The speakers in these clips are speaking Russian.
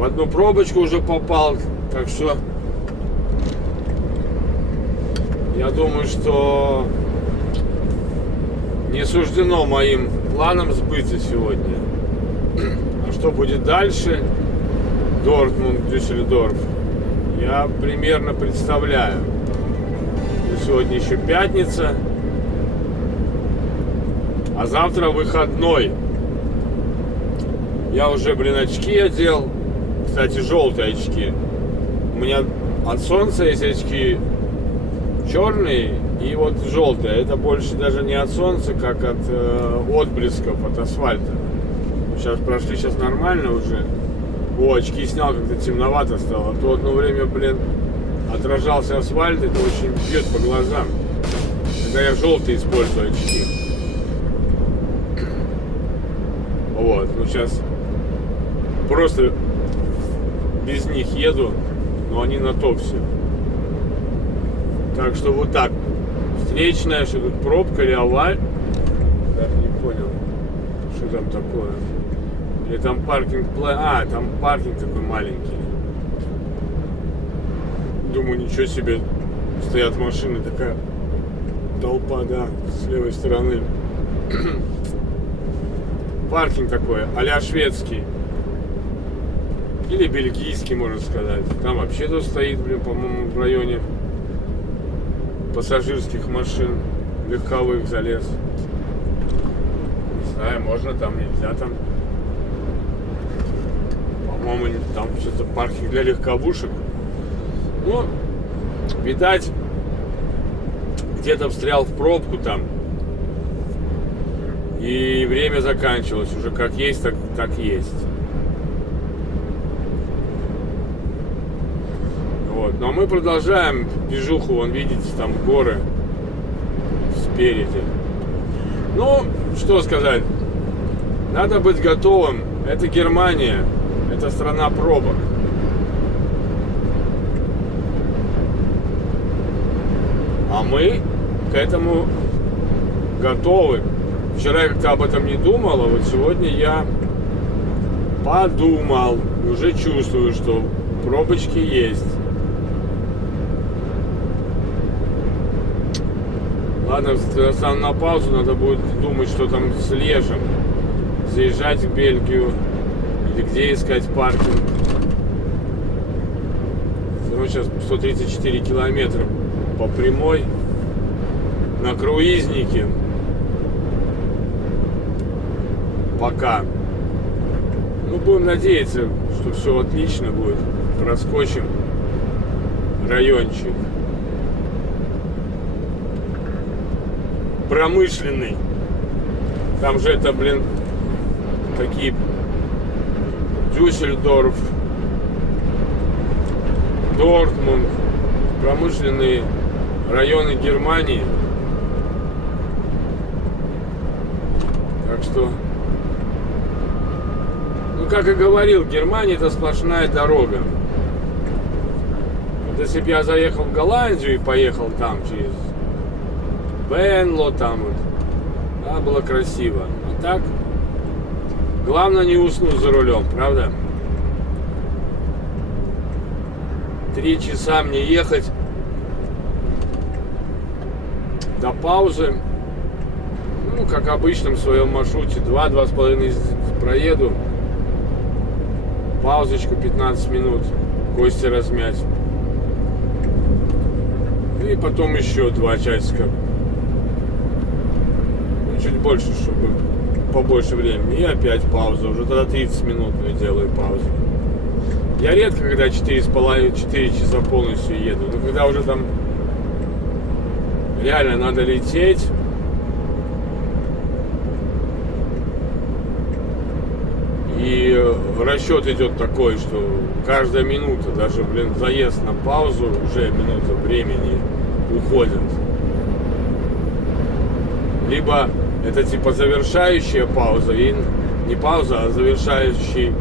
в одну пробочку уже попал, так что я думаю, что не суждено моим планам сбыться сегодня. А что будет дальше? Дортмунд, Дюссельдорф. Я примерно представляю. Сегодня еще пятница, а завтра выходной. Я уже, очки одел. Кстати, желтые очки. У меня от солнца есть очки черные и вот желтые. Это больше даже не от солнца, как от отблесков от асфальта. Сейчас прошли, сейчас нормально уже. О, очки снял, как-то темновато стало. А то одно время, отражался асфальт, это очень бьет по глазам. Когда я желтые использую очки. Вот, ну сейчас просто без них еду, но они на то все. Так что вот так. Встречная, что тут пробка или авария. Даже не понял, что там такое. Или там паркинг там паркинг такой маленький. Думаю, ничего себе. Стоят машины, такая толпа, да, с левой стороны. Паркинг такой, а-ля шведский. Или бельгийский, можно сказать. Там вообще тут стоит, по-моему, в районе пассажирских машин. Легковых залез. Не знаю, можно там, нельзя там. По-моему, там что-то паркинг для легковушек. Ну, видать, где-то встрял в пробку там. И время заканчивалось. Уже как есть, так есть. Вот. Но мы продолжаем движуху. Вон, видите, там горы спереди. Ну, что сказать. Надо быть готовым. Это Германия. Это страна пробок. А мы к этому готовы. Вчера я как-то об этом не думал, а вот сегодня я подумал. И уже чувствую, что пробочки есть. Ладно, стану на паузу, надо будет думать, что там с Лежем. Заезжать в Бельгию. Или где искать паркинг. Ну, сейчас 134 километра по прямой. На круизнике. Пока. Ну, будем надеяться, что все отлично будет. Проскочим райончик. Промышленный. Там же это, такие Дюссельдорф, Дортмунд, промышленные районы Германии. Так что, ну, как и говорил, Германия — это сплошная дорога. Вот если бы я заехал в Голландию и поехал там через Бенло, там вот, да, было красиво. А так, главное не уснуть за рулем, правда? 3 часа мне ехать до паузы. Ну, как обычно, в своем маршруте 2-2,5 проеду. Паузочку 15 минут, кости размять. И потом еще 2 часика. Ну, чуть больше, чтобы побольше времени. И опять пауза. Уже тогда 30 минут я делаю паузу. Я редко, когда 4 часа полностью еду. Но когда уже там реально надо лететь. И расчет идет такой, что каждая минута, даже, заезд на паузу, уже минута времени уходит. Либо это типа завершающая пауза, и не пауза, а завершающая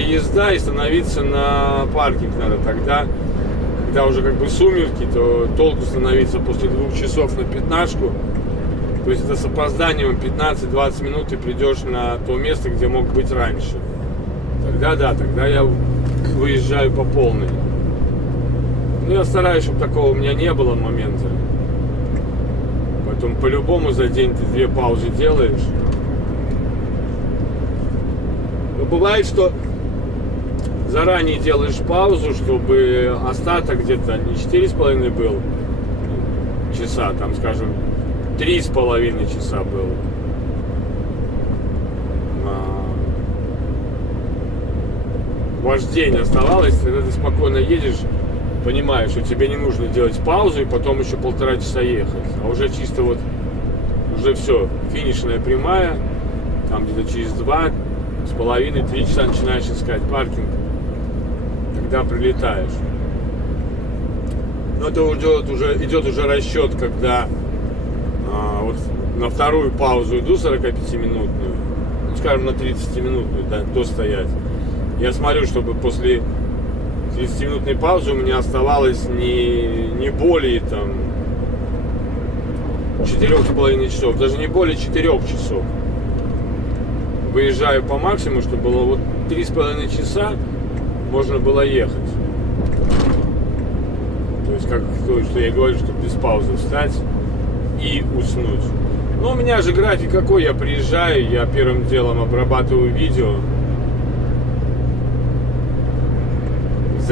езда, и становиться на паркинг надо тогда, когда уже как бы сумерки, то толку становиться после 2 часов на 15-ку. То есть это с опозданием 15-20 минут ты придешь на то место, где мог быть раньше. Тогда да, тогда я выезжаю по полной. Ну, я стараюсь, чтобы такого у меня не было момента. Поэтому по-любому за день ты 2 паузы делаешь. Но бывает, что заранее делаешь паузу, чтобы остаток где-то не 4,5 был часа, там, скажем, 3,5 часа был. Вождение оставалось, тогда ты спокойно едешь, понимаешь, что тебе не нужно делать паузу и потом еще 1,5 часа ехать. А уже чисто вот, уже все, финишная прямая, там где-то через 2,5-3 часа начинаешь искать паркинг, тогда прилетаешь. Но это идет уже расчет, когда вот на вторую паузу иду 45-минутную, ну, скажем, на 30-минутную, да, достоять. Я смотрю, чтобы после 30-минутной паузы у меня оставалось не более там 4,5 часов, даже не более 4 часов. Выезжаю по максимуму, чтобы было вот 3,5 часа можно было ехать. То есть, как то, что я говорю, чтобы без паузы встать и уснуть. Но у меня же график какой, я приезжаю, я первым делом обрабатываю видео.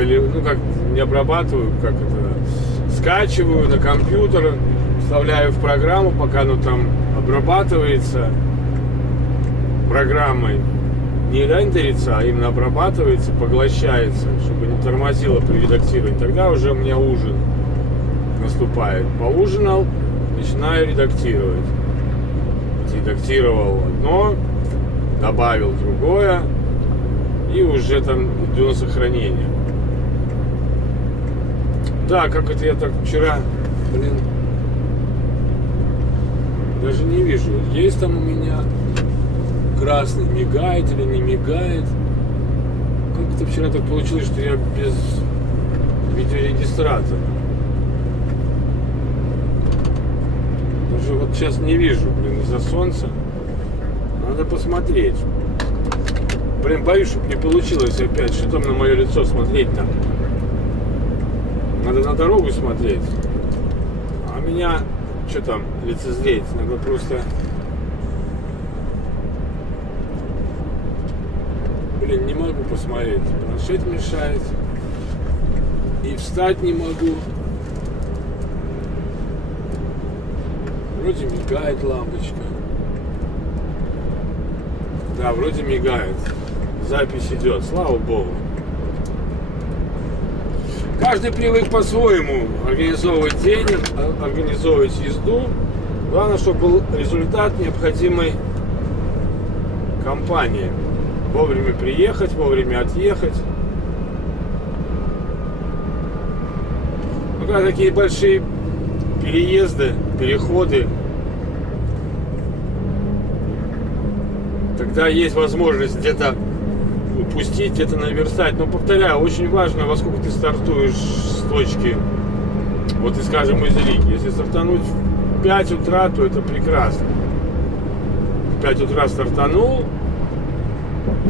Ну, как не обрабатываю, как это, скачиваю на компьютер, вставляю в программу, пока оно там обрабатывается программой, не рендерится, а именно обрабатывается, поглощается, чтобы не тормозило при редактировании. Тогда уже у меня ужин наступает. Поужинал, начинаю редактировать. Редактировал одно, добавил другое, и уже там иду на сохранение. Да, как это я так вчера, даже не вижу, есть там у меня красный, мигает или не мигает. Как это вчера так получилось, что я без видеорегистратора. Даже вот сейчас не вижу, из-за солнца. Надо посмотреть. Боюсь, чтобы не получилось опять. Что там на мое лицо смотреть-то? Надо на дорогу смотреть. А меня, что там, лицезреть? Надо просто... не могу посмотреть. Планшет мешает. И встать не могу. Вроде мигает лампочка. Да, вроде мигает. Запись идет, слава богу. Каждый привык по-своему организовывать день, организовывать езду. Главное, чтобы был результат необходимой компании. Вовремя приехать, вовремя отъехать. Ну, когда такие большие переезды, переходы, тогда есть возможность где-то упустить, где-то наверстать. Но, повторяю, очень важно, во сколько ты стартуешь с точки, вот и скажем, из Риги. Если стартануть в 5 утра, то это прекрасно. В 5 утра стартанул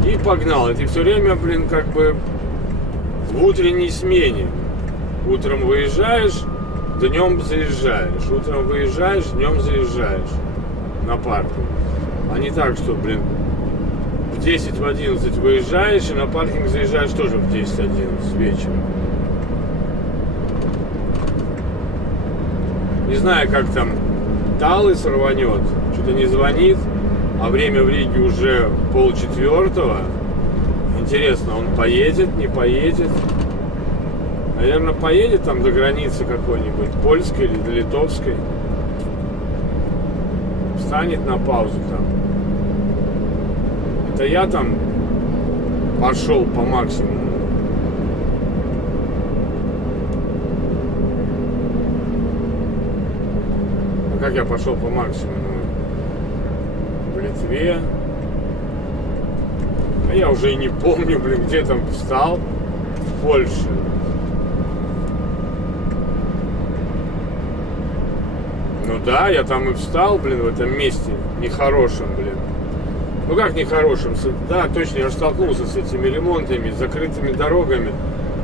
и погнал. И ты все время, как бы в утренней смене. Утром выезжаешь, днем заезжаешь. Утром выезжаешь, днем заезжаешь на паркинг. А не так, что, в 10, в 11 выезжаешь и на паркинг заезжаешь тоже в 10-11 вечера. Не знаю, как там Талыс рванет, что-то не звонит, а время в Риге уже 3:30. Интересно, он поедет, не поедет? Наверное, поедет там до границы какой-нибудь, польской или до литовской. Встанет на паузу там. Это я там пошел по максимуму. А как я пошел по максимуму? В Литве. А я уже и не помню, где там встал. В Польше. Ну да, я там и встал, в этом месте нехорошем, Ну как нехорошим? Да, точно, я же столкнулся с этими ремонтами, с закрытыми дорогами.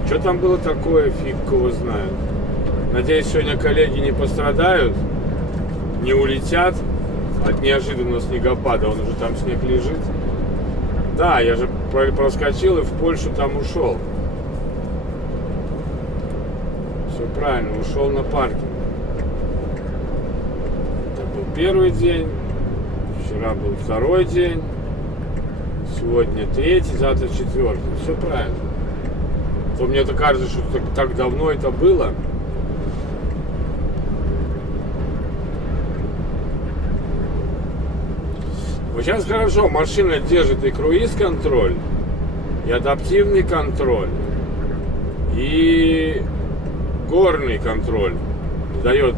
Что там было такое, фиг его знает. Надеюсь, сегодня коллеги не пострадают, не улетят от неожиданного снегопада. Он уже там снег лежит. Да, я же проскочил и в Польшу там ушел. Все правильно, ушел на паркинг. Это был первый день, вчера был второй день, сегодня третий, завтра четвертый. Все правильно. То мне это кажется, что так давно это было. Вот сейчас хорошо, машина держит и круиз-контроль, и адаптивный контроль, и горный контроль дает,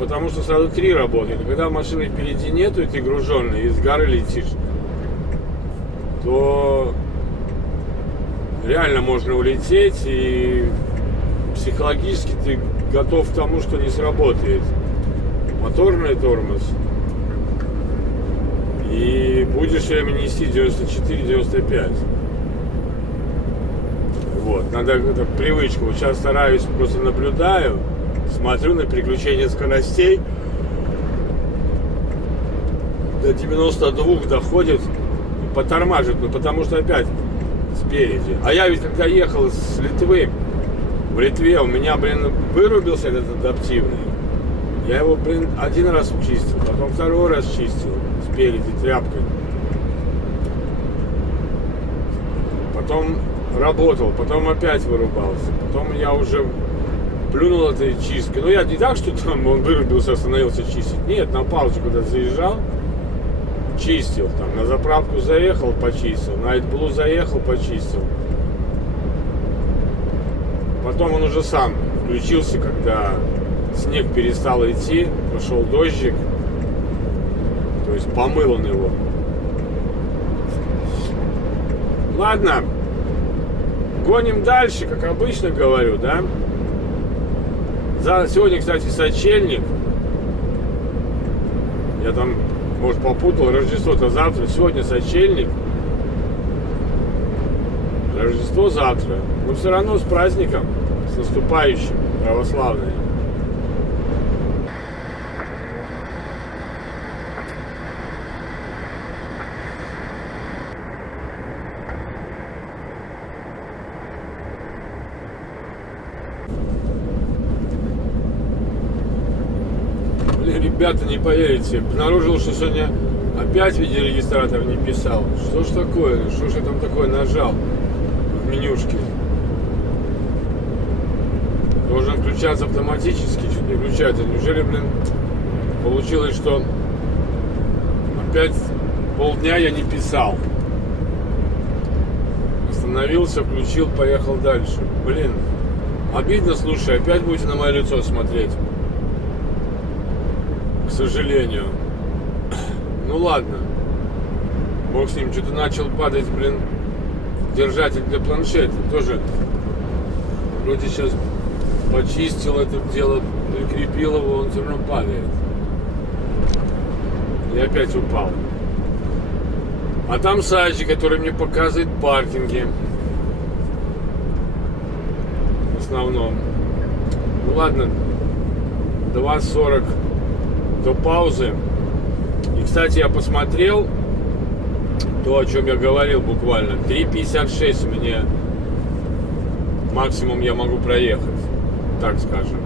потому что сразу 3 работает. Когда машины впереди нету, и ты груженный, и с горы летишь, то реально можно улететь, и психологически ты готов к тому, что не сработает моторный тормоз. И будешь все время нести 94-95. Вот, надо это привычку. Вот сейчас стараюсь, просто наблюдаю, смотрю на переключение скоростей. До 92 доходит и потормаживает, ну потому что опять спереди. А я ведь когда ехал с Литвы, в Литве у меня, вырубился этот адаптивный. Я его, один раз чистил, потом второй раз чистил спереди тряпкой. Потом работал, потом опять вырубался. Потом я уже плюнул этой чисткой. Ну я не так, что там он вырубился, остановился чистить. Нет, на паузу, когда заезжал, чистил. Там на заправку заехал, почистил. На AdBlue заехал, почистил. Потом он уже сам включился, когда снег перестал идти, пошел дождик, то есть помыл он его. Ладно, гоним дальше, как обычно говорю, да? Сегодня, кстати, сочельник. Я там, может, попутал, Рождество-то завтра, сегодня сочельник. Рождество завтра, но все равно с праздником, с наступающим, православным. Ребята, не поверите, обнаружил, что сегодня опять видеорегистратор не писал. Что ж такое? Что ж я там такое нажал в менюшке? Должен включаться автоматически, чуть не включается. Неужели, получилось, что опять полдня я не писал? Остановился, включил, поехал дальше. Обидно, слушай, опять будете на мое лицо смотреть. К сожалению. Ну ладно. Бог с ним. Что-то начал падать, держатель для планшета. Тоже вроде сейчас почистил это дело, прикрепил его, он все равно падает. И опять упал. А там сайт, который мне показывает паркинги. В основном. Ну ладно. 2:40 до паузы. И, кстати, я посмотрел то, о чем я говорил буквально. 3:56 мне максимум я могу проехать, так скажем.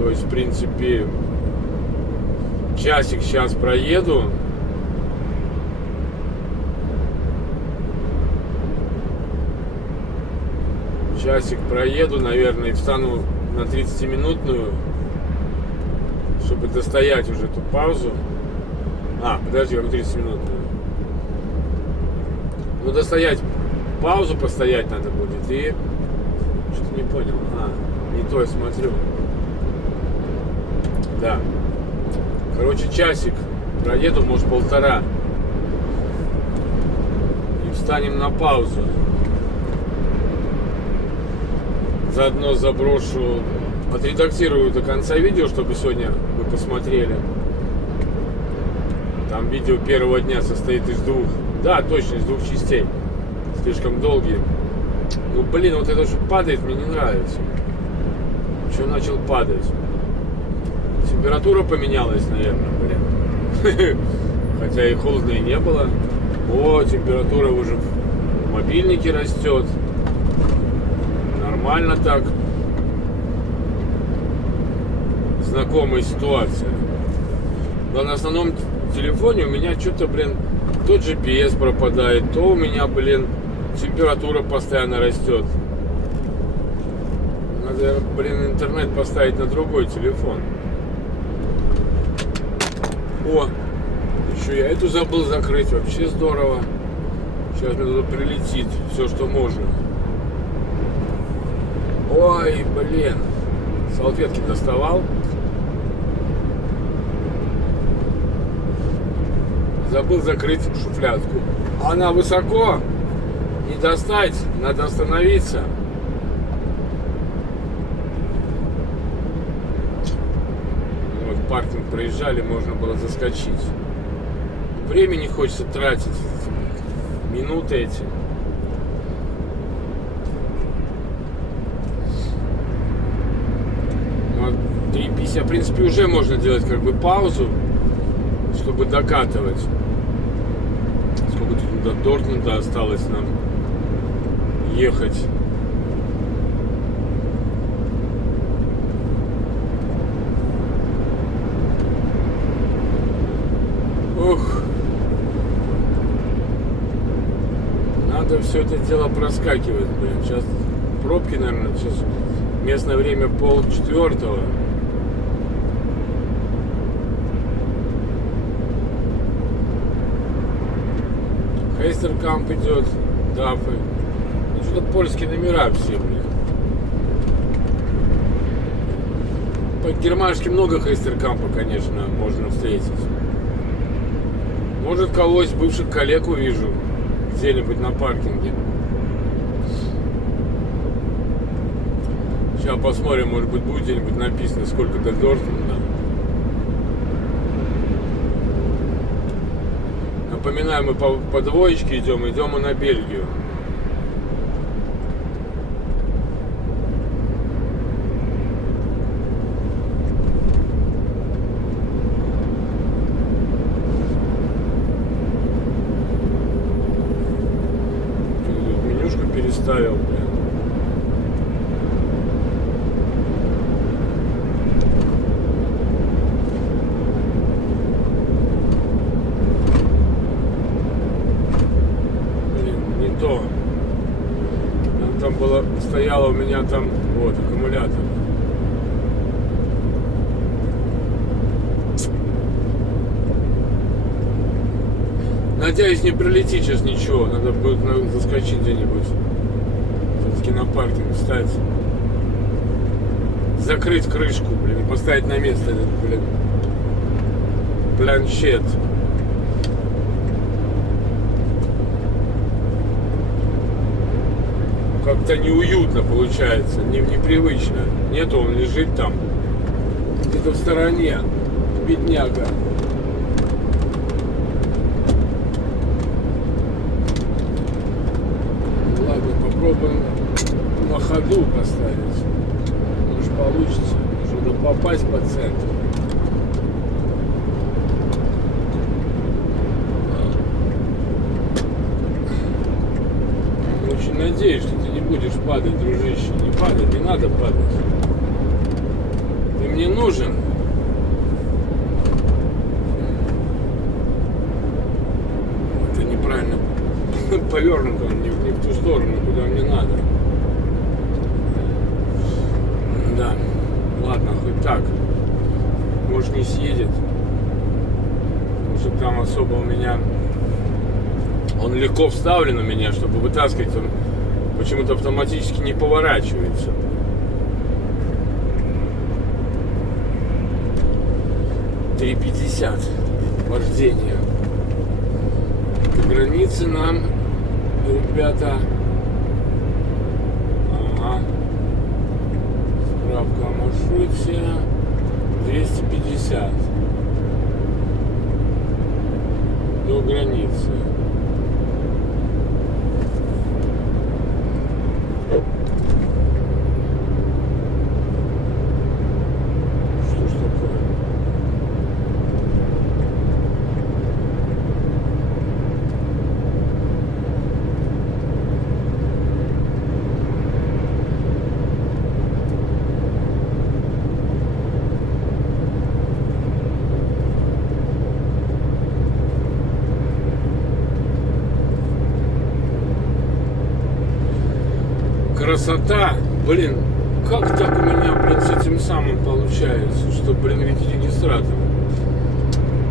То есть, в принципе, часик сейчас проеду. Часик проеду, наверное, и встану на 30-минутную, чтобы достоять уже эту паузу. Подожди, как 30-минутную. Ну, достоять, паузу постоять надо будет. И что-то не понял. Не то я смотрю. Да. Короче, часик проеду, может, 1,5. И встанем на паузу. Заодно заброшу, отредактирую до конца видео, чтобы сегодня вы посмотрели. Там видео первого дня состоит из двух. Да, точно, из двух частей. Слишком долгие. Ну, блин, вот это, что падает, мне не нравится. Что начал падать? Температура поменялась, наверное, блин. Хотя и холодно и не было. О, температура уже в мобильнике растет. Нормально так. Знакомая ситуация. Но на основном телефоне у меня что-то, блин, то GPS пропадает, то у меня, блин, температура постоянно растет. Надо, блин, интернет поставить на другой телефон. О, еще я эту забыл закрыть, вообще здорово. Сейчас мне туда прилетит все, что можно. Ой, блин, салфетки доставал. Забыл закрыть шуфлядку. Она высоко, не достать, надо остановиться. Вот паркинг проезжали, можно было заскочить. Времени хочется тратить, минуты эти. Ну, 3:50, в принципе, уже можно делать как бы паузу, чтобы докатывать. Сколько тут до Дортмунда осталось нам ехать. Ох. Надо все это дело проскакивать, блин. Сейчас пробки, наверное, сейчас местное время 3:30. Хейстеркамп идет, Дафы. Ну, что-то польские номера все, блин. По-германски много Хейстеркампа, конечно, можно встретить. Может, кого-то бывших коллег увижу где-нибудь на паркинге. Сейчас посмотрим, может быть, будет где-нибудь написано, сколько до Дортмунда. Напоминаю, мы по двоечке идем мы на Бельгию. Тут менюшку переставил, блин. Там было, стояло у меня там, вот, аккумулятор. Надеюсь, не прилетит сейчас ничего. Надо будет заскочить где-нибудь. Все-таки на паркинг встать. Закрыть крышку, блин, и поставить на место этот, блин, планшет. Как-то неуютно получается, непривычно. Нет, он лежит там, где-то в стороне, бедняга. Ладно, попробуем на ходу поставить. Может получится, чтобы попасть по центру. Очень надеюсь, что ты не будешь падать, дружище. Не падай, не надо падать. Ты мне нужен. Это неправильно повернуто, не в ту сторону, куда мне надо. Да, ладно, хоть так. Может, не съедет. Потому что там особо у меня... Он легко вставлен у меня, чтобы вытаскивать, он почему-то автоматически не поворачивается. $3.50 вождение. До границы нам, ребята. Ага. Справка о маршруте. 250. до границы. Что ж такое? Красота, блин, как так у меня, блин, с этим самым получается, что, блин, ведь регистратор.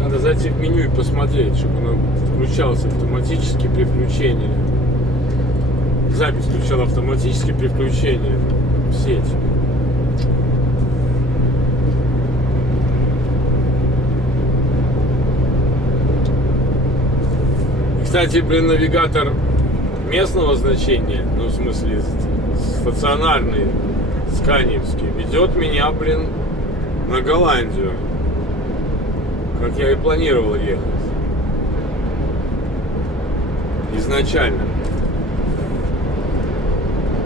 Надо зайти в меню и посмотреть, чтобы оно включалось автоматически при включении. Запись включала автоматически при включении в сеть. Кстати, блин, навигатор местного значения, ну, в смысле, стационарный, сканевский, ведет меня, блин, на Голландию, как я и планировал ехать изначально.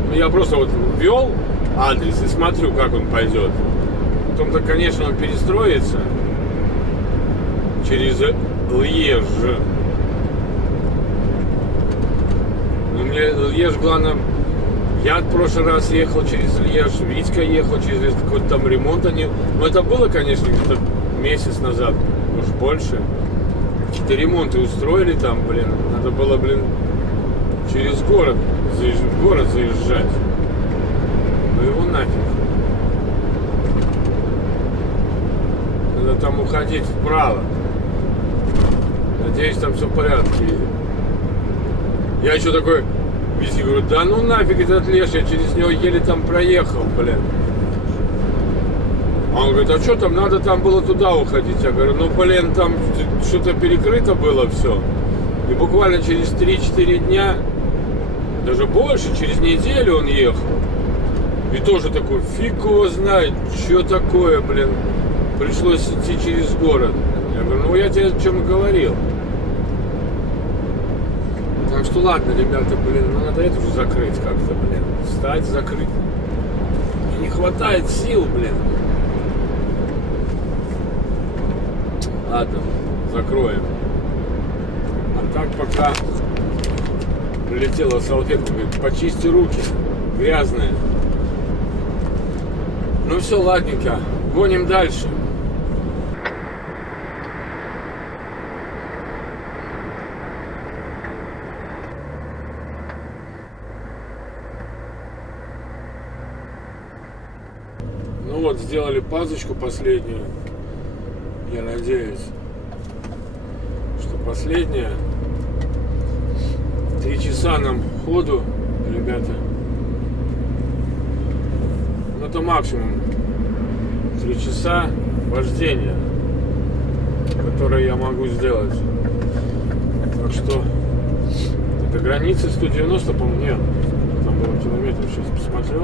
Ну, я просто вот ввел адрес и смотрю, как он пойдет. Потом-то, конечно, он перестроится через Льеж. Но мне Льеж, главное, я в прошлый раз ехал через Льеж, Витька ехал через какой-то там ремонт. Ну, это было, конечно, где-то месяц назад, может, больше. Какие-то ремонты устроили там, блин. Надо было, блин, через город заезжать. Ну его нафиг. Надо там уходить вправо. Надеюсь, там все в порядке. Я еще такой, Витьке говорю, да ну нафиг этот Леш, я через него еле там проехал, блин. А он говорит, а что там, надо там было туда уходить. Я говорю, ну блин, там что-то перекрыто было все. И буквально через 3-4 дня, даже больше, через неделю он ехал. И тоже такой, фиг его знает, что такое, блин. Пришлось идти через город. Я говорю, ну я тебе о чем и говорил. Так что ладно, ребята, блин, ну надо это уже закрыть как-то, блин. Встать, закрыть. И не хватает сил, блин. Ладно, закроем. А так пока прилетела салфетка, говорит, почисти руки, грязные. Ну все, ладненько, гоним дальше. Ну вот, сделали пазочку последнюю. Я надеюсь, что последняя. 3 часа нам ходу, ребята. Ну это максимум 3 часа вождения, которое я могу сделать. Так что до границы 190, по-моему, нет. Там было километров, сейчас посмотрю.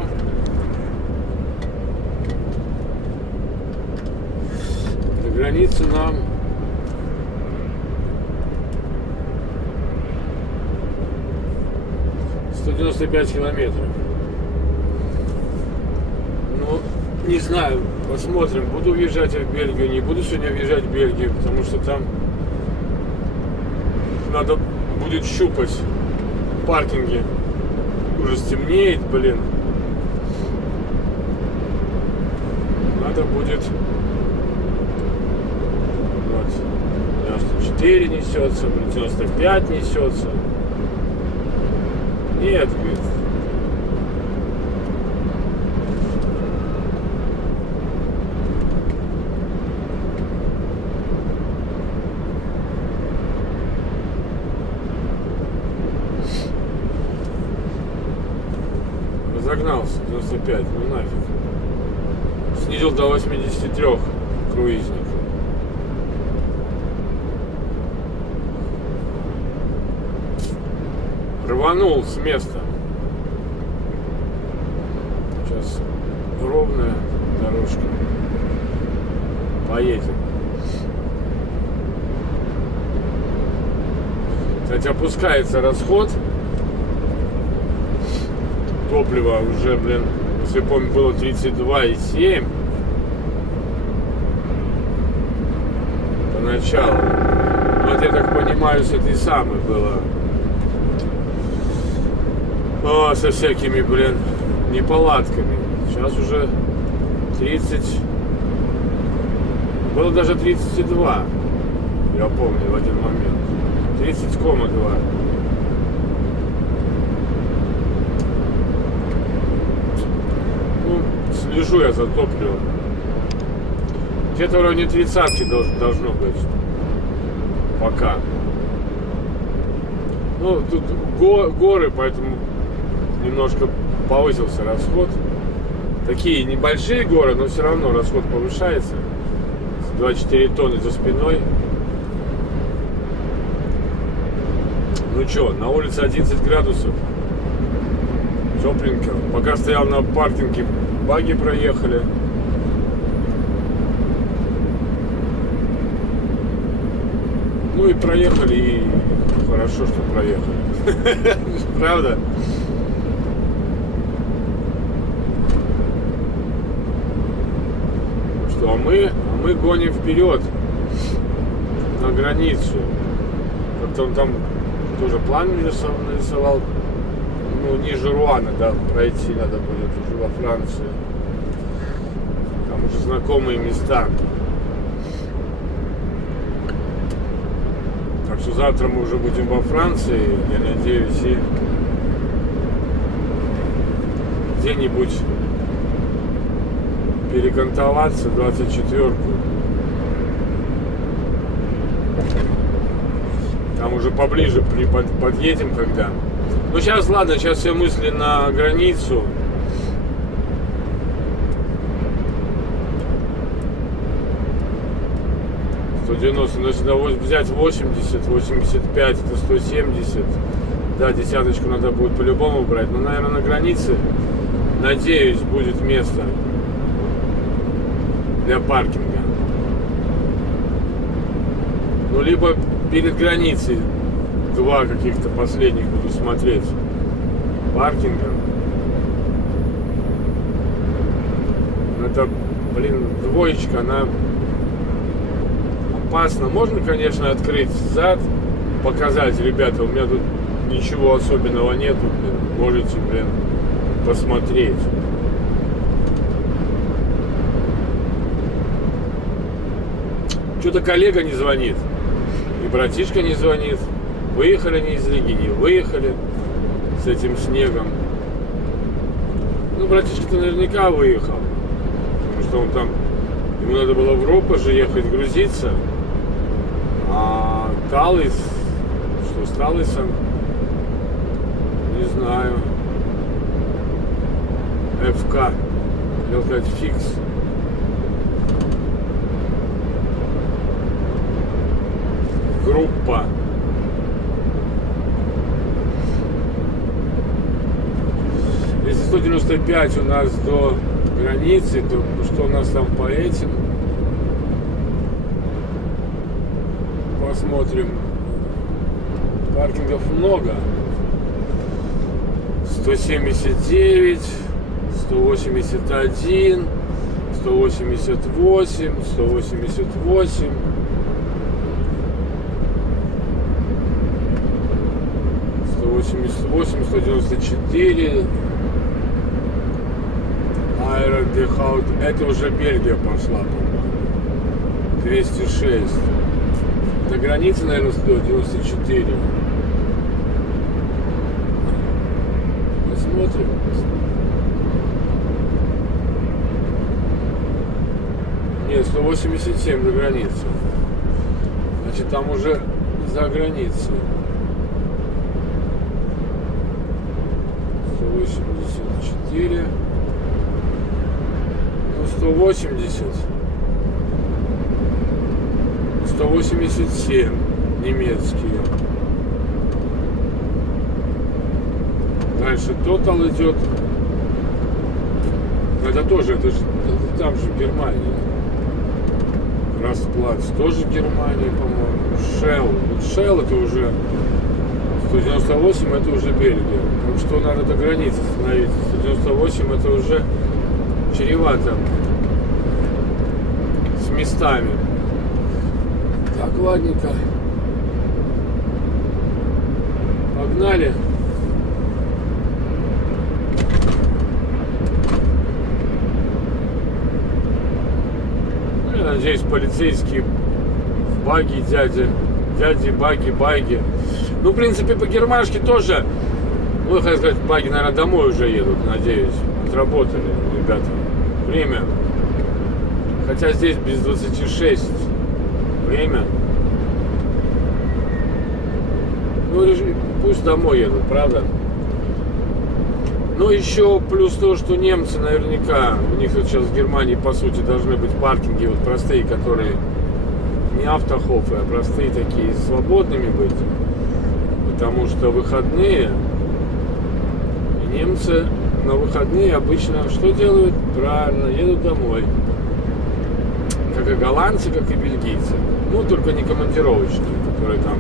До границы нам 195 километров. Ну, не знаю, посмотрим, буду въезжать в Бельгию, не буду сегодня въезжать в Бельгию, потому что там надо будет щупать паркинги. Уже стемнеет, блин. Надо будет... Вот, 94 несется, 95 несется. Нет, говорит. Разогнался, 95, ну нафиг. Снизил до 83 круизник. Рванул с места. Сейчас ровная дорожка. Поедем. Кстати, опускается расход топлива уже, блин, если помню, было 32,7 поначалу. Вот я так понимаю, с этой самой было. О, со всякими, блин, неполадками. Сейчас уже 30. Было даже 32. Я помню в один момент. 30,2. Ну, слежу я за топливом. Где-то в районе 30-ки должно быть. Пока. Ну, тут горы, поэтому немножко повысился расход. Такие небольшие горы, но все равно расход повышается. 24 тонны за спиной. Ну что, на улице 11 градусов. Тепленько. Пока стоял на паркинге, баги проехали. Ну и проехали, и хорошо, что проехали. Правда? Что, а мы гоним вперед на границу. Как-то он там тоже план нарисовал. Ну, ниже Руана, да, пройти надо будет уже во Франции. Там уже знакомые места. Так что завтра мы уже будем во Франции, я надеюсь, и где-нибудь перекантоваться 24-ку. Там уже поближе подъедем когда. Ну сейчас, ладно, сейчас все мысли на границу. Но если взять 80, 85, это 170. Да, десяточку надо будет по-любому брать. Но, наверное, на границе, надеюсь, будет место для паркинга. Ну, либо перед границей два каких-то последних буду смотреть паркинга. Это, блин, двоечка, она опасно. Можно, конечно, открыть зад, показать, ребята, у меня тут ничего особенного нету, блин. Можете, блин, посмотреть. Что-то коллега не звонит, и братишка не звонит. Выехали они из Риги, не выехали с этим снегом. Ну, братишка-то наверняка выехал, потому что он там, ему надо было в Ропоже ехать грузиться, а Талис, что с Талисом, не знаю, ФК, хотел сказать фикс. Группа. Если 195 у нас до границы, то что у нас там по этим? Посмотрим. Паркингов много. 179, 181, 188, 188. 188, 194. Аэродехаут. Это уже Бельгия пошла, по-моему. 206. На границе, наверное, 194. Посмотрим. Нет, 187 на границе. Значит, там уже за границей. 184. Ну, 180. 187 немецкие. Дальше Total идет. Это тоже, это там же Германия. Расплат тоже Германия, по-моему. Shell. Вот Shell это уже 198 это уже Бельгия. Так что надо до границы остановиться. 198 это уже чревато с местами. Так, ладненько. Погнали. Я надеюсь, полицейские в баги дяди, баги. Ну, в принципе, по Гермашке тоже, ну, я хочу сказать, баги, наверное, домой уже едут, надеюсь. Отработали, ребята. Время. Хотя здесь без 26 время. Ну, пусть домой едут, правда? Ну, еще плюс то, что немцы наверняка, у них тут сейчас в Германии, по сути, должны быть паркинги вот простые, которые не автохофы, а простые такие, свободными быть. Потому что выходные, и немцы на выходные обычно что делают? Правильно, едут домой. Как и голландцы, как и бельгийцы. Ну, только не командировочные, которые там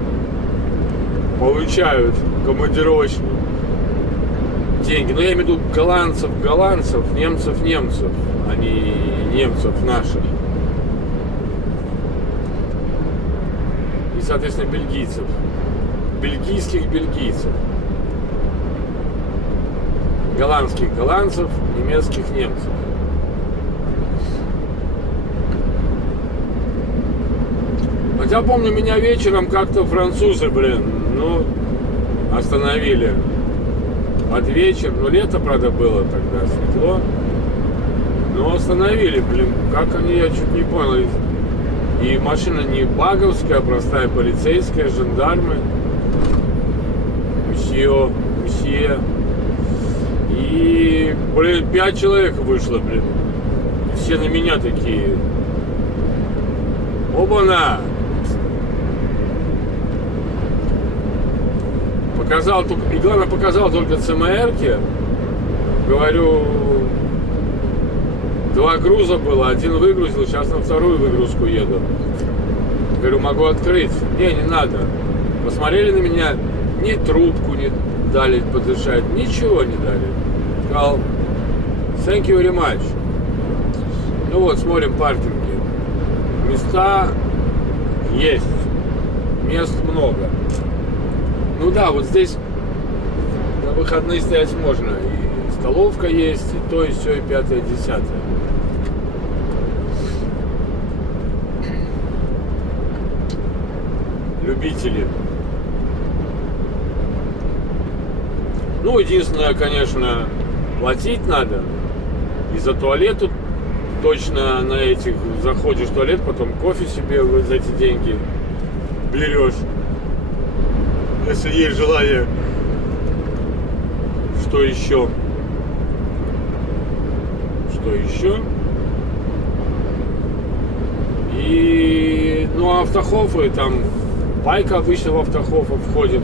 получают командировочные деньги. Но я имею в виду голландцев, немцев, а не немцев наших. И, соответственно, бельгийцев. Бельгийских бельгийцев. Голландских голландцев, немецких немцев. Хотя помню, меня вечером как-то французы, остановили под вечер. Ну, лето, правда, было тогда, светло. Но остановили, как они, я чуть не понял. И машина не баговская, а простая полицейская, жандармы. Мсье. И, 5 человек вышло, Все на меня такие. Оба-на! Показал только ЦМРки. Говорю, 2 груза было, один выгрузил, сейчас на вторую выгрузку еду. Говорю, могу открыть. Не надо. Посмотрели на меня, ни трубку не дали подышать, ничего не дали. Сказал, thank you very much. Ну вот, смотрим паркинги. Места есть. Мест много. Ну да, вот здесь на выходные стоять можно. И столовка есть, и то, и все, и 5-е, и 10-е. Любители. Ну, единственное, конечно, платить надо. И за туалет тут точно на этих заходишь в туалет, потом кофе себе за эти деньги берешь. Если есть желание. Что еще? И, автохофы, там, пайка обычно в автохофы входит.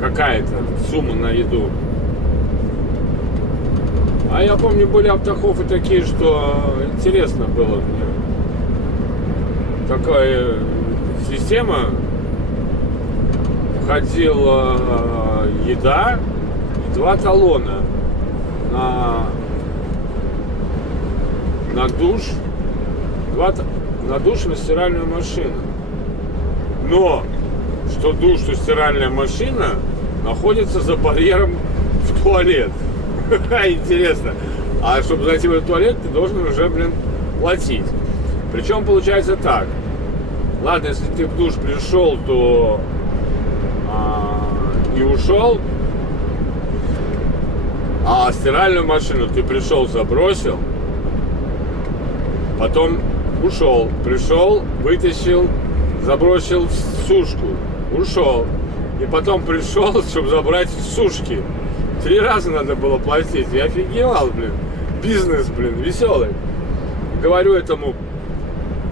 Какая-то сумма на еду. А я помню, были автохофы такие, что интересно было мне. Такая система. Входила еда и 2 талона на душ, на душ и на стиральную машину. Но что душ, что стиральная машина находится за барьером в туалет. Интересно. А чтобы зайти в этот туалет, ты должен уже, платить. Причем получается так. Ладно, если ты в душ пришел, то и ушел, а стиральную машину ты пришел, забросил, потом ушел, пришел, вытащил, забросил в сушку, ушел, и потом пришел, чтобы забрать сушки. 3 раза надо было платить. Я офигевал, бизнес, веселый. Говорю этому,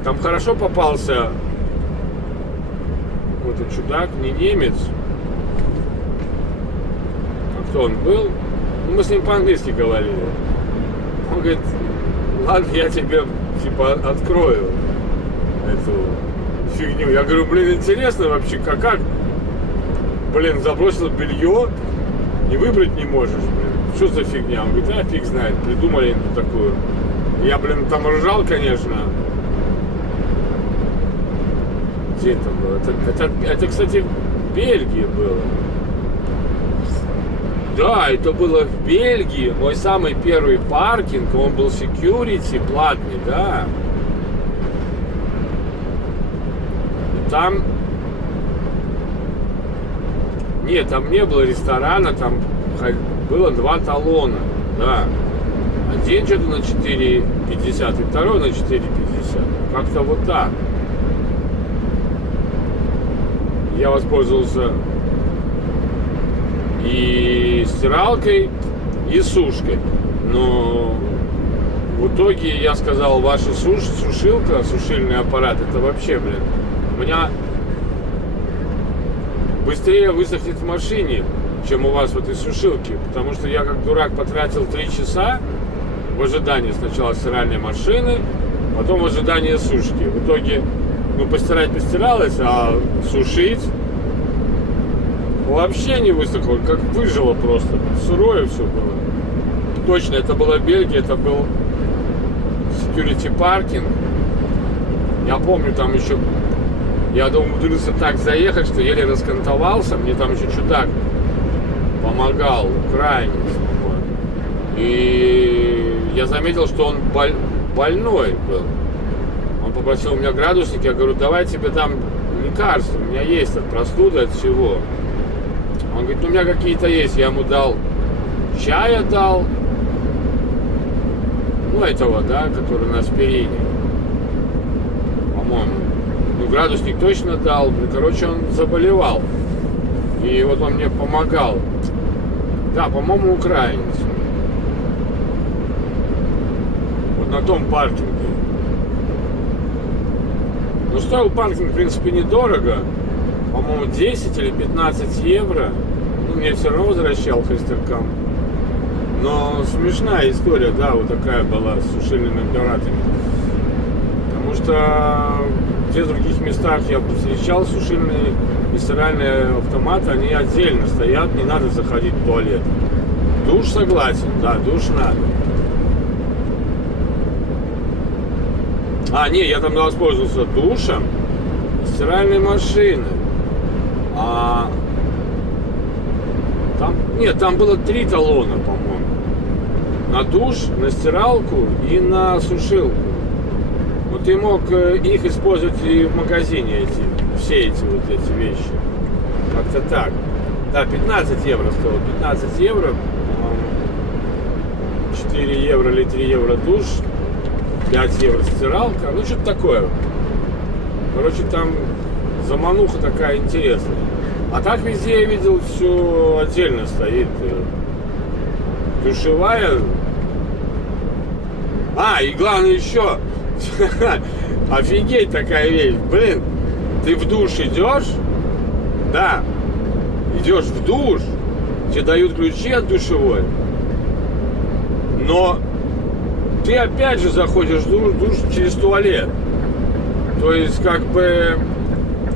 там хорошо попался какой-то чудак, не немец. Кто он был? Мы с ним по-английски говорили. Он говорит, ладно, я тебе открою эту фигню. Я говорю, интересно вообще, как блин, забросил белье и выбрать не можешь, блин. Что за фигня? Он говорит, фиг знает, придумали им такую. Я, блин, там ржал, конечно. Где это было? Это, кстати, в Бельгии было. Да, это было в Бельгии. Мой самый первый паркинг, он был security, платный, да. И там... Нет, там не было ресторана, там было 2 талона, да. Один что-то на 4,50 и второй на 4,50. Как-то вот так. Я воспользовался и стиралкой, и сушкой. Но в итоге я сказал, ваша сушилка, сушильный аппарат, это вообще, блин, у меня быстрее высохнет в машине, чем у вас в этой сушилке. Потому что я как дурак потратил 3 часа в ожидании сначала стиральной машины, потом в ожидании сушки. В итоге, постирать постиралось, а сушить вообще не высохло, как выжило просто. Сырое все было. Точно, это была Бельгия, это был security паркинг. Я помню, там еще, я умудрился так заехать, что еле раскантовался. Мне там еще чудак помогал, украинец. И я заметил, что он больной был. Он попросил у меня градусник, я говорю, давай тебе там лекарства, у меня есть от простуды, от всего. Он говорит, у меня какие-то есть, я ему дал чая дал, этого, да, который на аспирине, по-моему. Градусник точно дал, короче, он заболевал. И вот он мне помогал. Да, по-моему, украинец. Вот на том паркинге. Стоил паркинг, в принципе, недорого. По-моему, 10 или 15 евро. Мне все равно возвращал хостеркам. Но смешная история, да, вот такая была с сушильными аппаратами. Потому что где в других местах я встречал сушильные и стиральные автоматы, они отдельно стоят, не надо заходить в туалет. Душ согласен, да, душ надо. Я там воспользовался душем, стиральной машиной. Там было 3 талона, по-моему. На душ, на стиралку и на сушилку. Но ты мог их использовать и в магазине, все эти вещи. Как-то так. Да, 15 евро стоило. 15 евро, по-моему, 4 евро или 3 евро душ, 5 евро стиралка, что-то такое. Короче, там замануха такая интересная. А так везде я видел, все отдельно стоит. Душевая. И главное еще, офигеть такая вещь. Блин, ты в душ идешь, да, идешь в душ, тебе дают ключи от душевой, но ты опять же заходишь в душ через туалет. То есть, как бы,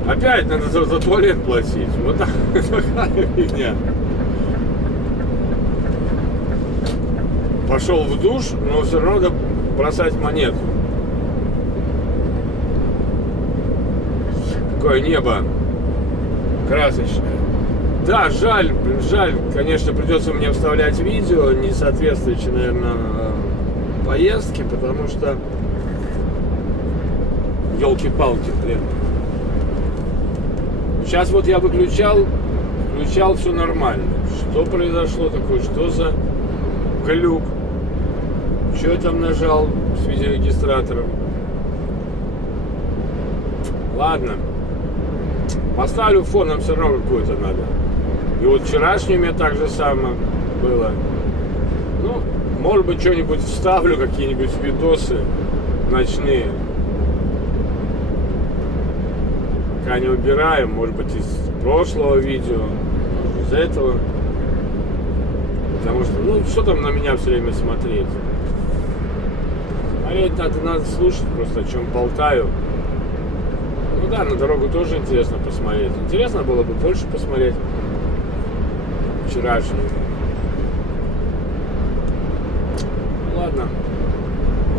опять надо за туалет платить. Вот такая фигня. Пошел в душ, но все равно надо бросать монету. Какое небо красочное. Да, жаль, конечно, придется мне вставлять видео, не соответствующее, наверное, поездке, потому что елки-палки, блин. Сейчас вот я включал все нормально. Что произошло такое? Что за глюк? Что я там нажал с видеорегистратором? Ладно. Поставлю фон, нам все равно какую-то надо. И вот вчерашний у меня так же самое было. Может быть, что-нибудь вставлю, какие-нибудь видосы ночные. Пока не убираем, может быть, из прошлого видео, из этого. Потому что, что там на меня все время смотреть? Надо слушать просто, о чем болтаю. Да, на дорогу тоже интересно посмотреть. Интересно было бы больше посмотреть. вчерашний. Ладно,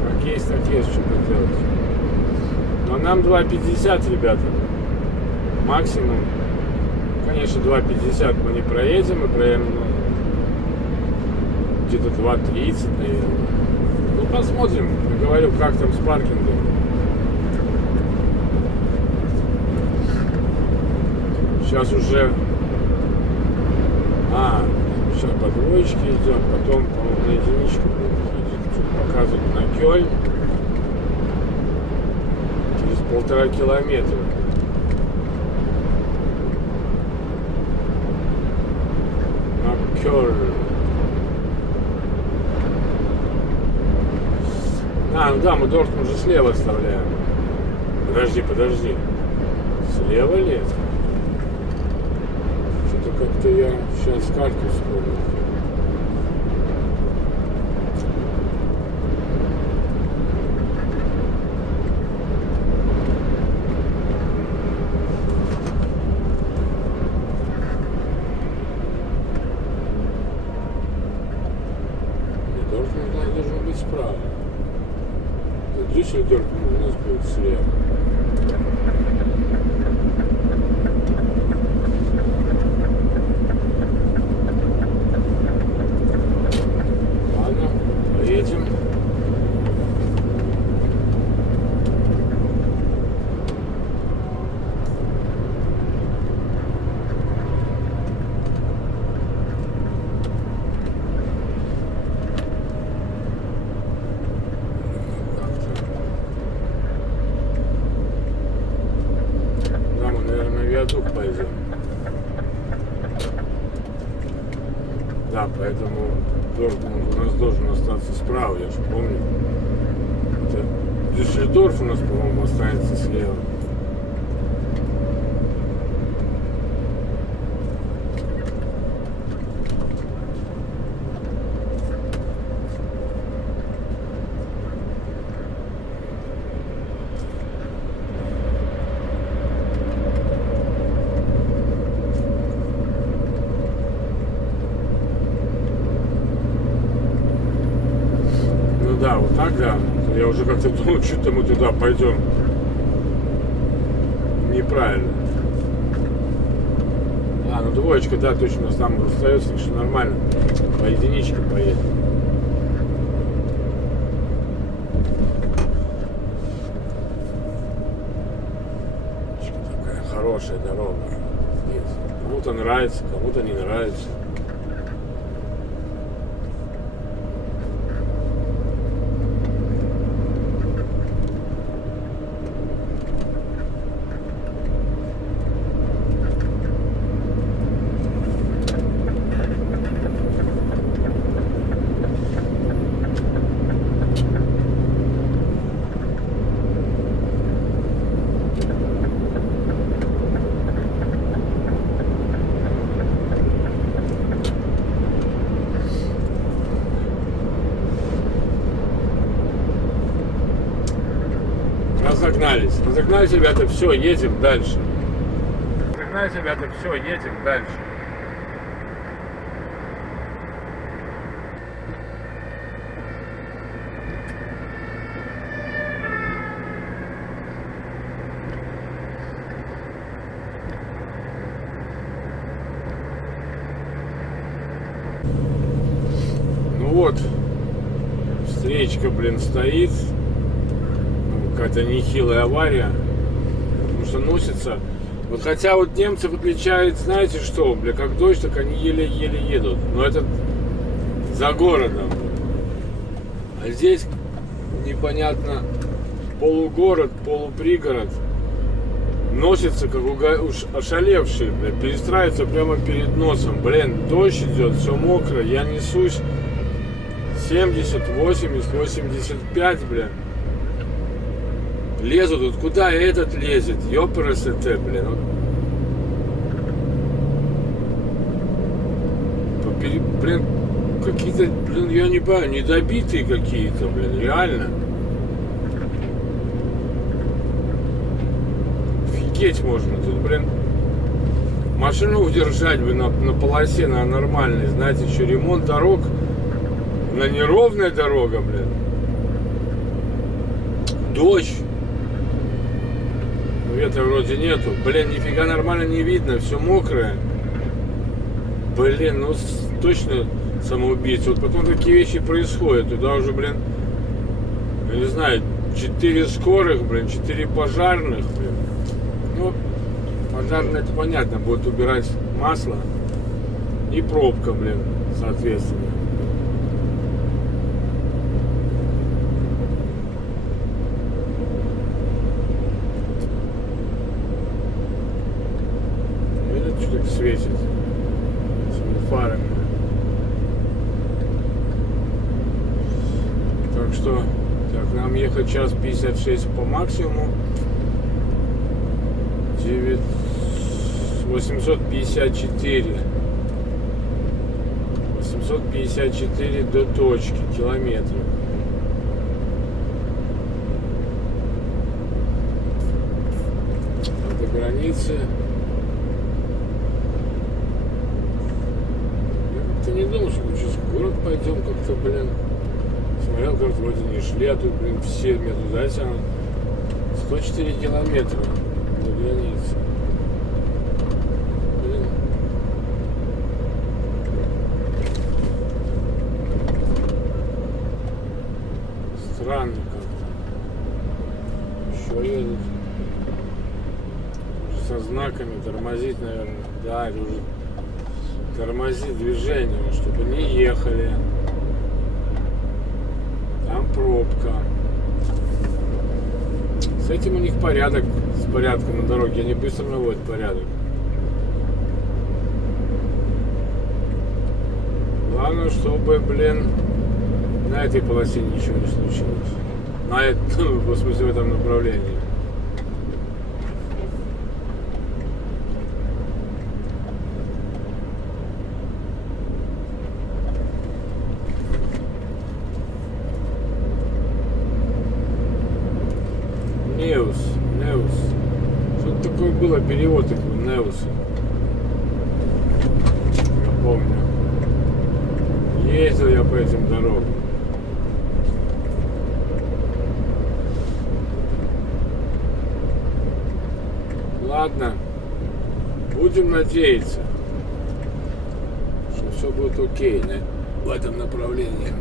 как есть, так есть, что поделать. Но нам 2,50, ребята, максимум. Конечно, 2,50 мы не проедем, мы проедем где-то 2,30, наверное. Ну, посмотрим, я говорю, как там с паркингом. Сейчас уже... сейчас по двоечке идем, потом, по-моему, на единичку будем ходить. Что-то показывают на Кёльн. Через 1,5 километра. На Кёльн. Ну да, мы Дортмунд уже слева оставляем. Подожди. Слева ли? Что-то как-то я сейчас карту вспомнил. Дортмунд должен быть справа. Дюссельдорф у нас будет слева. Ладно, поедем. Виадук пойдем. Да, поэтому Дортмунд у нас должен остаться справа, я же помню. Это Дюссельдорф у нас, по-моему, останется слева. Да, вот так, да. Я уже как-то думал, что-то мы туда пойдем. Неправильно. Ну двоечка, да, точно там остается, так что нормально. По единичке поедем. Такая хорошая дорога. Кому-то нравится, кому-то не нравится. Разогнались, ребята, все, едем дальше. Разогнались, ребята, все, едем дальше. Ну вот, встречка, блин, стоит. Какая-то нехилая авария, потому что носится. Вот хотя вот немцы выключают, знаете что, бля, как дождь, так они еле-еле едут. Но это за городом. А здесь непонятно, полугород, полупригород. Носится как уж ошалевшие, бля, перестраивается прямо перед носом. Блин, дождь идет, все мокро, я несусь 70, 80, 85, бля. Лезу тут, куда этот лезет? Ёпрст, блин. Блин, какие-то, блин, я не понимаю, недобитые какие-то, блин, реально. Офигеть можно тут, блин. машину удержать бы на полосе, на нормальной, знаете, еще ремонт дорог, на неровная дорога, блин. Дождь. Ветра вроде нету. Блин, нифига нормально не видно, все мокрое. Блин, ну точно самоубийца. Вот потом такие вещи происходят. Туда уже, блин, я не знаю, 4 скорых, блин, 4 пожарных, блин. Ну, пожарные, это понятно, будут убирать масло и пробка, блин, соответственно. Видите, что так светит своими фарами. Так что, так, нам ехать час 56 по максимуму. 854 до точки километров. До границы. Я как-то не думал, что мы сейчас в город пойдем как-то, блин. Смотрел, как вроде не шли, а тут, блин, все меня туда тянут. 104 километра до границы. Блин. Странно как-то. Еще едут. Уже со знаками тормозить, наверное. Да, это уже тормозит движение, чтобы не ехали. Там пробка. С этим у них порядок, с порядком на дороге. Они быстро наводят порядок. Главное, чтобы, блин, на этой полосе ничего не случилось. На этом, в смысле, в этом направлении. Неус. Что-то такое было, перевод такой, Неуса. Я помню. Ездил я по этим дорогам. Ладно. Будем надеяться, что все будет окей в этом направлении.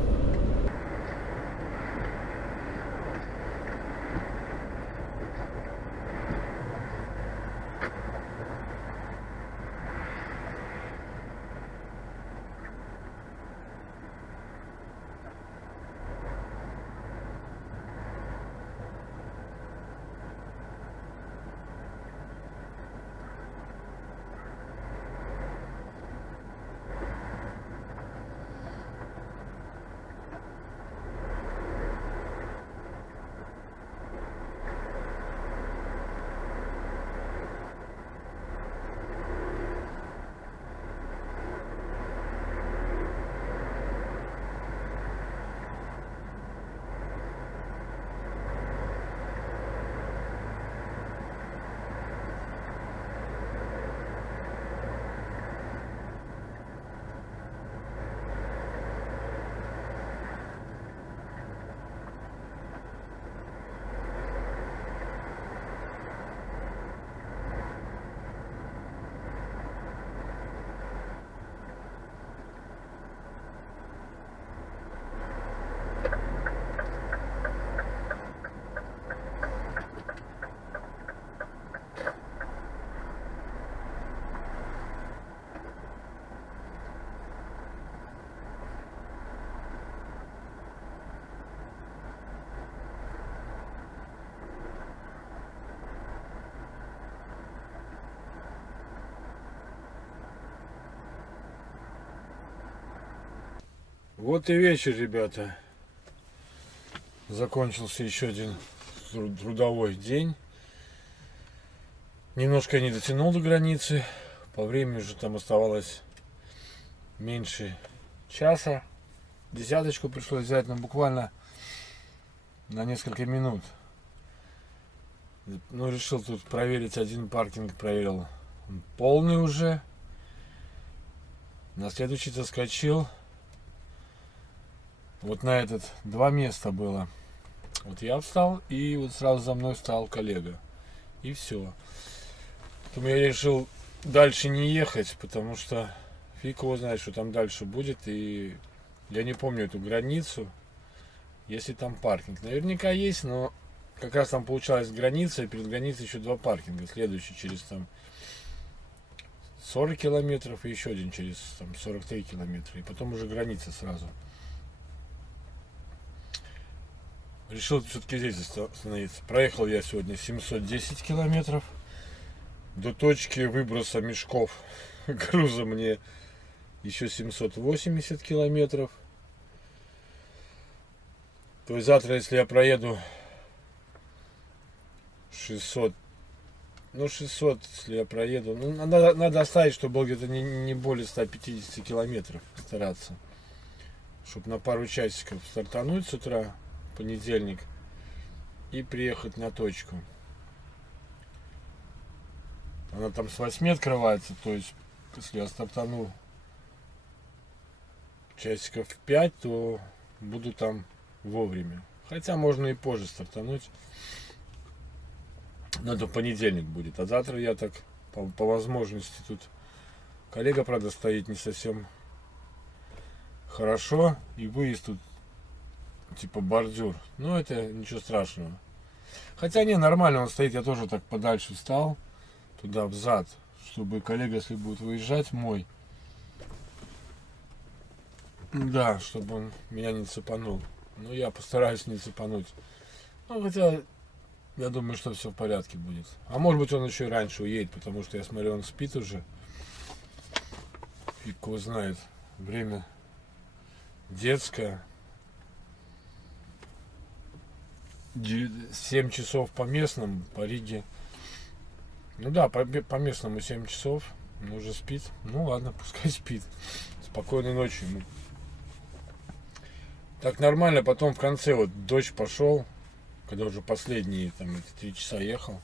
Вот и вечер, ребята. Закончился еще один трудовой день. Немножко я не дотянул до границы. По времени уже там оставалось меньше часа. Десяточку пришлось взять, но буквально на несколько минут. Ну, решил тут проверить один паркинг, проверил полный уже. На следующий заскочил. Вот на этот 2 места было. Вот я встал, и вот сразу за мной встал коллега. И все. Поэтому я решил дальше не ехать, потому что фиг его знает, что там дальше будет. И я не помню эту границу, если там паркинг. Наверняка есть, но как раз там получалась граница, и перед границей еще 2 паркинга. Следующий через там 40 километров и еще один через там 43 километра. И потом уже граница сразу. Решил все-таки здесь остановиться. Проехал я сегодня 710 километров. До точки выброса мешков груза мне еще 780 километров. То есть завтра, если я проеду 600, если я проеду, надо оставить, чтобы было где-то не более 150 километров стараться. Чтобы на пару часиков стартануть с утра, понедельник, и приехать на точку. Она там с 8 открывается, то есть если я стартану часиков в 5, то буду там вовремя. Хотя можно и позже стартануть. Но это понедельник будет. А завтра я так по возможности тут. Коллега, правда, стоит не совсем хорошо. И выезд тут типа бордюр. Но это ничего страшного. Хотя не, нормально он стоит. Я тоже так подальше встал. Туда взад. Чтобы коллега, если будет выезжать, мой. Да, чтобы он меня не цепанул. Но я постараюсь не цепануть. Ну, хотя я думаю, что все в порядке будет. А может быть, он еще и раньше уедет, потому что я смотрю, он спит уже. Фиг его знает. Время детское. 7 часов по местному, по Риге. Ну да, по местному 7 часов. Он уже спит. Ну ладно, пускай спит. Спокойной ночи ему. Так нормально, потом в конце вот дождь пошел, когда уже последние там эти 3 часа ехал.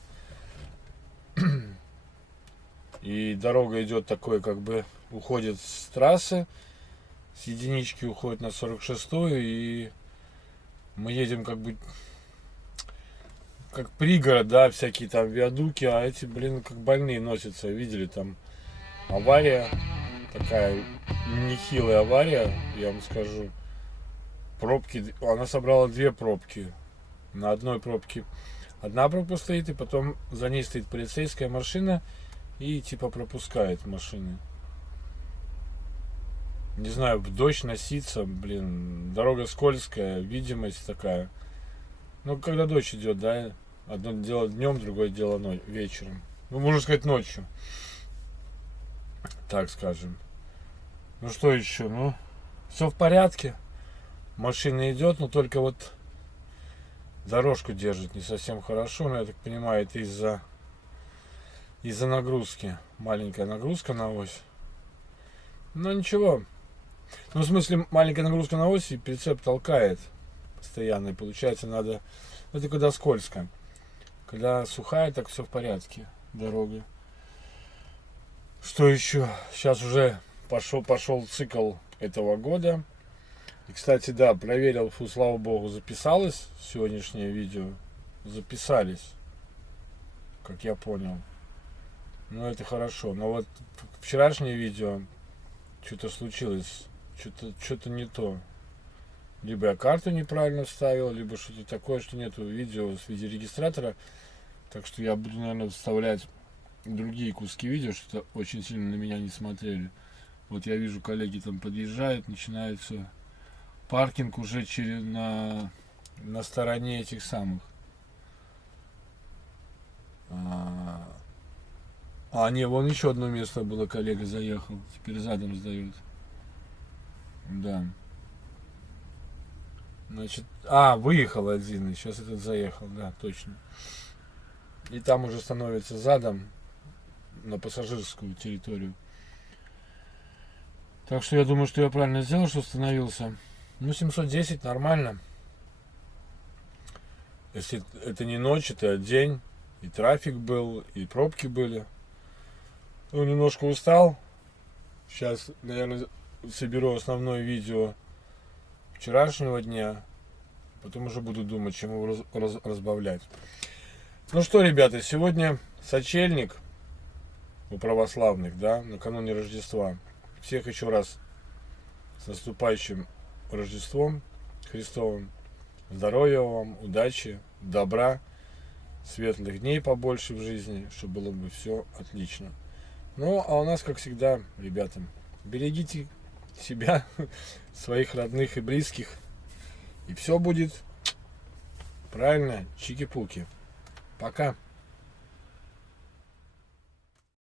И дорога идет такой, как бы уходит с трассы, с единички уходит на 46-ю, и мы едем как бы как пригород, да, всякие там виадуки, а эти, блин, как больные носятся. Видели, там авария, такая нехилая авария, я вам скажу. Пробки, она собрала 2 пробки. На одной пробке одна пробка стоит, и потом за ней стоит полицейская машина и типа пропускает машины. Не знаю, в дождь носиться, блин, дорога скользкая, видимость такая. Ну, когда дождь идет, да, одно дело днем, другое дело вечером. Ну, можно сказать, ночью. Так скажем. Ну, что еще? Ну, все в порядке. Машина идет, но только вот дорожку держит не совсем хорошо. Но я так понимаю, это из-за нагрузки. Маленькая нагрузка на ось. Но ничего. Ну, в смысле, маленькая нагрузка на ось, и прицеп толкает постоянно. И получается, надо... Это когда скользко. Когда сухая, так все в порядке. Дорога. Что еще? Сейчас уже пошел цикл этого года. И, кстати, да, проверил, слава богу, записалось сегодняшнее видео. Записались, как я понял. Ну, это хорошо. Но вот вчерашнее видео что-то случилось. Что-то не то. Либо я карту неправильно вставил, либо что-то такое, что нету видео с видеорегистратора. Так что я буду, наверное, вставлять другие куски видео, что-то очень сильно на меня не смотрели. Вот я вижу, коллеги там подъезжают, начинается паркинг уже на стороне этих самых. Не, вон еще одно место было, коллега заехал. Теперь задом сдает. Да. Значит, выехал один, и сейчас этот заехал, да, точно. И там уже становится задом на пассажирскую территорию. Так что я думаю, что я правильно сделал, что остановился. Ну, 710 нормально. Если это не ночь, это день. И трафик был, и пробки были. Ну, немножко устал. Сейчас, наверное, соберу основное видео вчерашнего дня. Потом уже буду думать, чем его разбавлять. Ну что, ребята, сегодня сочельник у православных, да, накануне Рождества. Всех еще раз с наступающим Рождеством Христовым. Здоровья вам, удачи, добра, светлых дней побольше в жизни, чтобы было бы все отлично. Ну, а у нас, как всегда, ребята, берегите себя, своих родных и близких, и все будет правильно, чики-пуки. Пока.